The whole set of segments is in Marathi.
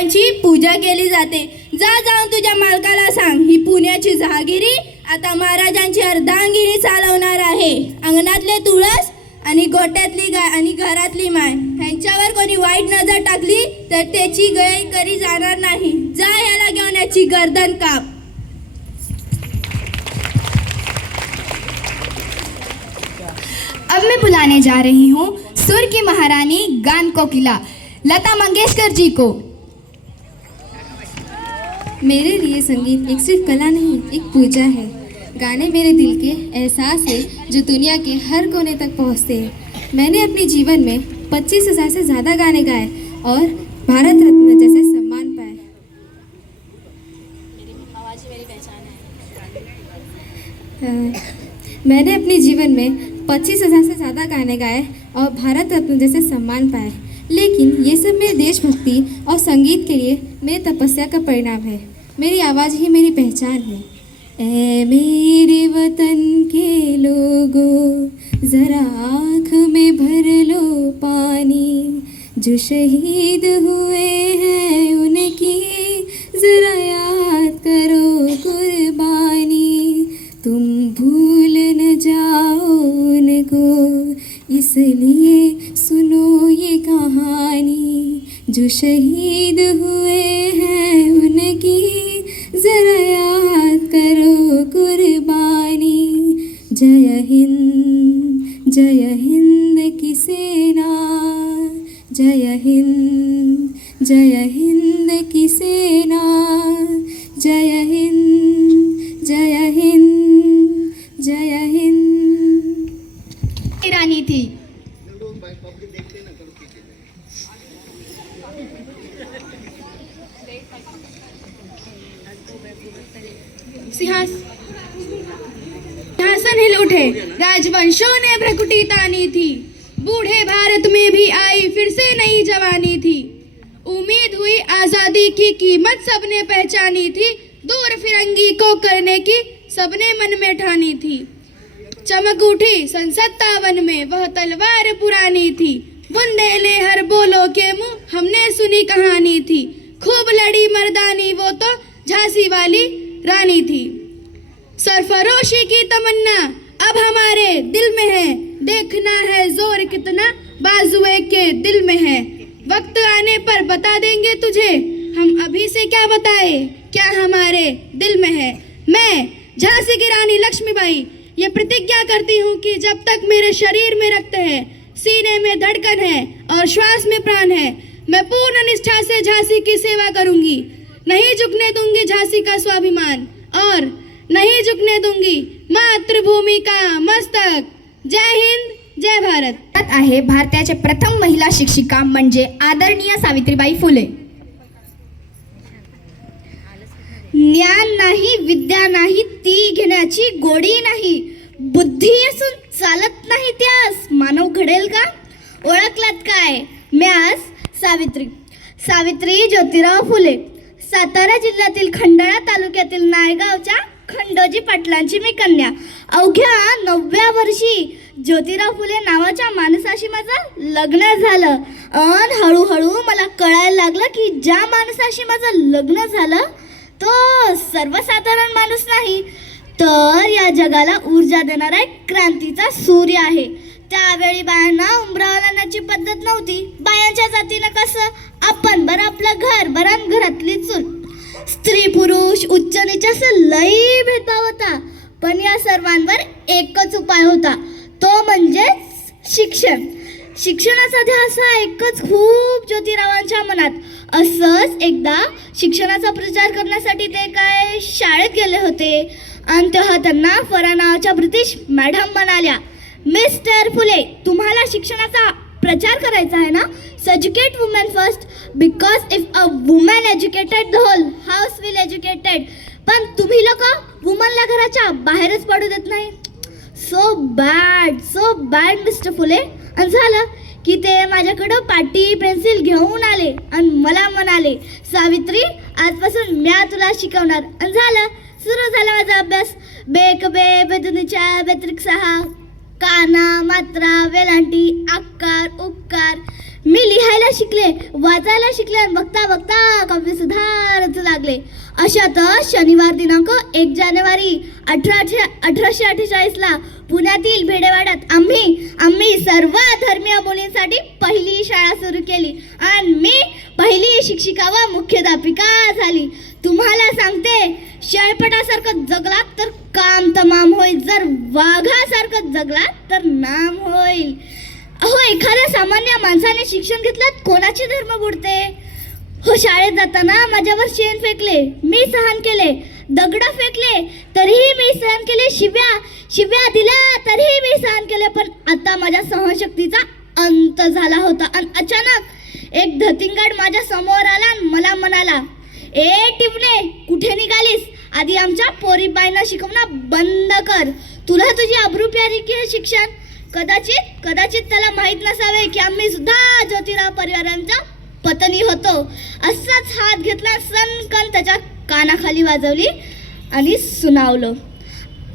देवांची पूजा केली जाते. जा जाऊन तुझ्या मालकाला सांग, ही पुण्याची जहागिरी आता महाराजांची अर्धांगिनी चालवणार आहे. अंगणातले तुळस आणि गोट्यातली गाय आणि घरातली माय ह्यांच्यावर कोणी वाईट नजर टाकली तर त्याची गय करी जाणार नाही. जा याला घेऊन याची गर्दन काप. अब मैं बुलाने जा रही हूँ सुर की महारानी गान कोकिला लता मंगेशकर जी को। मेरे लिए संगीत एक सिर्फ कला नहीं, एक पूजा है। गाने मेरे दिल के एहसास है जो दुनिया के हर कोने तक पहुँचते हैं। मैंने अपने जीवन में 25,000 से ज़्यादा गाने गाए और भारत रत्न जैसे सम्मान पाए। मैंने अपने जीवन में 25,000 से ज़्यादा गाने गाए और भारत रत्न जैसे सम्मान पाए, लेकिन ये सब मेरे देशभक्ति और संगीत के लिए मेरी तपस्या का परिणाम है। मेरी आवाज़ ही मेरी पहचान है। ऐ मेरे वतन के लोगों, ज़रा आँख में भर लो पानी, जो शहीद हुए हैं उनकी ज़रा याद करो कुर्बानी। तुम भूल न जाओ उनको, इसलिए सुनो ये कहानी, जो शहीद हुए हैं उनकी ज़रा याद करो कुर्बानी। जय हिंद की सेना, जय हिंद की सेना, जय हिंद, जय हिंद, जय हिंद। रानी थी। सिंहासन हिल उठे, राजवंशों ने भ्रकुटी तानी थी। बूढ़े भारत में भी आई फिर से नई जवानी थी। उम्मीद हुई आजादी की कीमत सबने पहचानी थी। दूर फिरंगी को करने की सबने मन में ठानी थी। चमक उठी सन 57 में वह तलवार पुरानी थी। बुंदेले हर बोलो के मुंह हमने सुनी कहानी थी। खूब लड़ी मर्दानी वो तो झांसी वाली रानी थी। सरफरोशी की तमन्ना अब हमारे दिल में है। देखना है जोर कितना बाजुए के दिल में है। वक्त आने पर बता देंगे तुझे, हम अभी से क्या बताए क्या हमारे दिल में है। मैं झांसी की रानी लक्ष्मीबाई ये प्रतिज्ञा करती हूँ कि जब तक मेरे शरीर में रक्त है, सीने में धड़कन है और श्वास में प्राण है, मैं पूर्ण निष्ठा से झांसी की सेवा करूंगी। नहीं झुकने दूंगी झांसी का स्वाभिमान और नहीं झुकने दूंगी मातृभूमि का मस्तक। जय हिंद, जय भारत। आहे भारताचे प्रथम महिला शिक्षिका म्हणजे आदरणीय सावित्रीबाई फुले। ज्ञान नाही, विद्या नाही, ती घेण्याची गोडी नाही। बुद्धी असून चालत नाही त्यास मानव घडेल का? ओळखलात काय? म्यास सावित्री ज्योतिराव फुले, सातारा जिल्ह्यातील खंडाळा तालुक्यातील नायगावच्या खंडोजी पाटलांची मी कन्या। अवघ्या 9व्या वर्षी ज्योतिराव फुले नावाच्या माणसाशी माझं लग्न झालं। आणि हळूहळू मला कळायला लागलं की ज्या माणसाशी माझं लग्न झालं तो सर्वसाधारण माणूस नाही, तर या जगाला ऊर्जा देणारा एक क्रांतीचा सूर्य आहे। त्यावेळी बायांना उंबरावर आणण्याची पद्धत नव्हती। बायांच्या जातीनं कसं आपण बरं आपलं घर बरं घरातली चूल, स्त्री पुरुष उच्च नीच असं लई भेदभाव होता। पण या सर्वांवर एकच उपाय होता, तो म्हणजे शिक्षण। शिक्षणाचा ध्यास हा एकच खूप ज्योतिरावांच्या मनात। असंच एकदा शिक्षणाचा प्रचार करण्यासाठी ते काय शाळेत गेले होते आणि तेव्हा त्यांना फरा नावाच्या ब्रिटिश मॅडम म्हणाल्या, मिस्टर फुले तुम्हाला शिक्षणाचा प्रचार करायचा आहे ना? Educate women first, because if a woman educated the whole house will educated. पण तुम्ही लोक वुमनला घराच्या बाहेरच पडू देत नाही। So bad mister Phule. आणि झालं की ते माझ्याकडं पाटी पेन्सिल घेऊन आले आणि मला म्हणाले, सावित्री आजपासून म्या तुला शिकवणार। आणि झालं, सुरू झाला माझा अभ्यास। बेक बे बेदुनीच्या व्यतिरिक्त 6 काना मात्रा वेलांटी आकार उपकार मी लिहायला शिकले, वाचायला शिकले आणि बघता बघता लागले. अशातच शनिवार दिनांक 1 जानेवारी 1848ला पुण्यातील भेडेवाड्यात आम्ही सर्व धर्मीय मुलींसाठी पहिली शाळा सुरू केली आणि मी पहिली शिक्षिका व मुख्याध्यापिका झाली. तुम्हाला सांगते, शेळपटासारखं जगलात तर काम तमाम होईल, जर वाघासारखं जगलात तर नाम होईल. अहो, एखाद्या सामान्य माणसाने शिक्षण घेतलं कोणाचे धर्म बुडते. हो, शाळेत जाताना माझ्यावर शेण फेकले, मी सहन केले. दगड फेकले तरीही मी सहन केले. शिव्या दिल्या तरीही मी सहन केले. पण आता माझ्या सहनशक्तीचा अंत झाला होता आणि अचानक एक धतिंगड माझ्या समोर आला आणि मला म्हणाला, ए टिपणे, कुठे निघालीस? आधी आमच्या पोरीबाईंना शिकवणं बंद कर. तुला तुझी अब्रू प्यारी की शिक्षण. कदाचित त्याला माहीत नसावे की आम्ही सुद्धा ज्योतिराव परिवारांच्या पत्नी होतो. असाच हात घेतला, सनकन त्याच्या कानाखाली वाजवली आणि सुनावलं,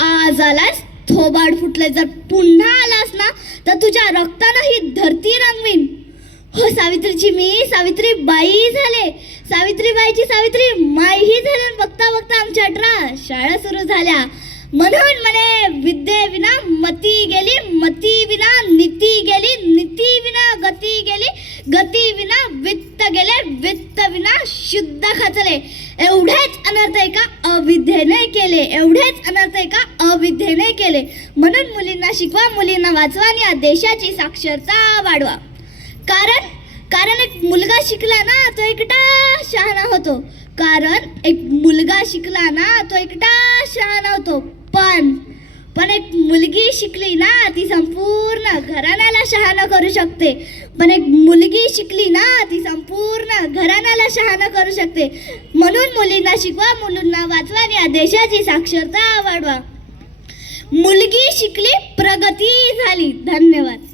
आज आलास, थोबाड फुटले. जर पुन्हा आलास ना तर तुझ्या रक्तानं ही धरती रंगवीन. हो, सावित्रीची मी सावित्रीबाई झाले. सावित्रीबाईची सावित्री माईही झाली. बघता बघता आमच्या 18 शाळा सुरू झाल्या. म्हणून म्हणे, विद्येविना मती गेली, मती विना नीती गेली, नीती विना गती गेली, गती विना वित्त गेले, वित्त विना शुद्ध खचले. एवढेच अनर्थ एका अविद्येने केले, एवढेच अनर्थ एका अविद्येने केले. म्हणून मुलींना शिकवा, मुलींना वाचवा आणि या देशाची साक्षरता वाढवा. कारण एक मुलगा शिकला ना तो एकटा शहाणा होतो. एक मुलगा शिकला ना तो एकटा शहाणा होतो. पण एक मुलगी शिकली ना ती संपूर्ण घराण्याला शहाणा करू शकते. एक मुलगी शिकली ना ती संपूर्ण घराण्याला शहाणा करू शकते. म्हणून मुलींना शिकवा, मुलींना वाचवा आणि या देशाची साक्षरता वाढवा. मुलगी शिकली, प्रगती झाली. धन्यवाद.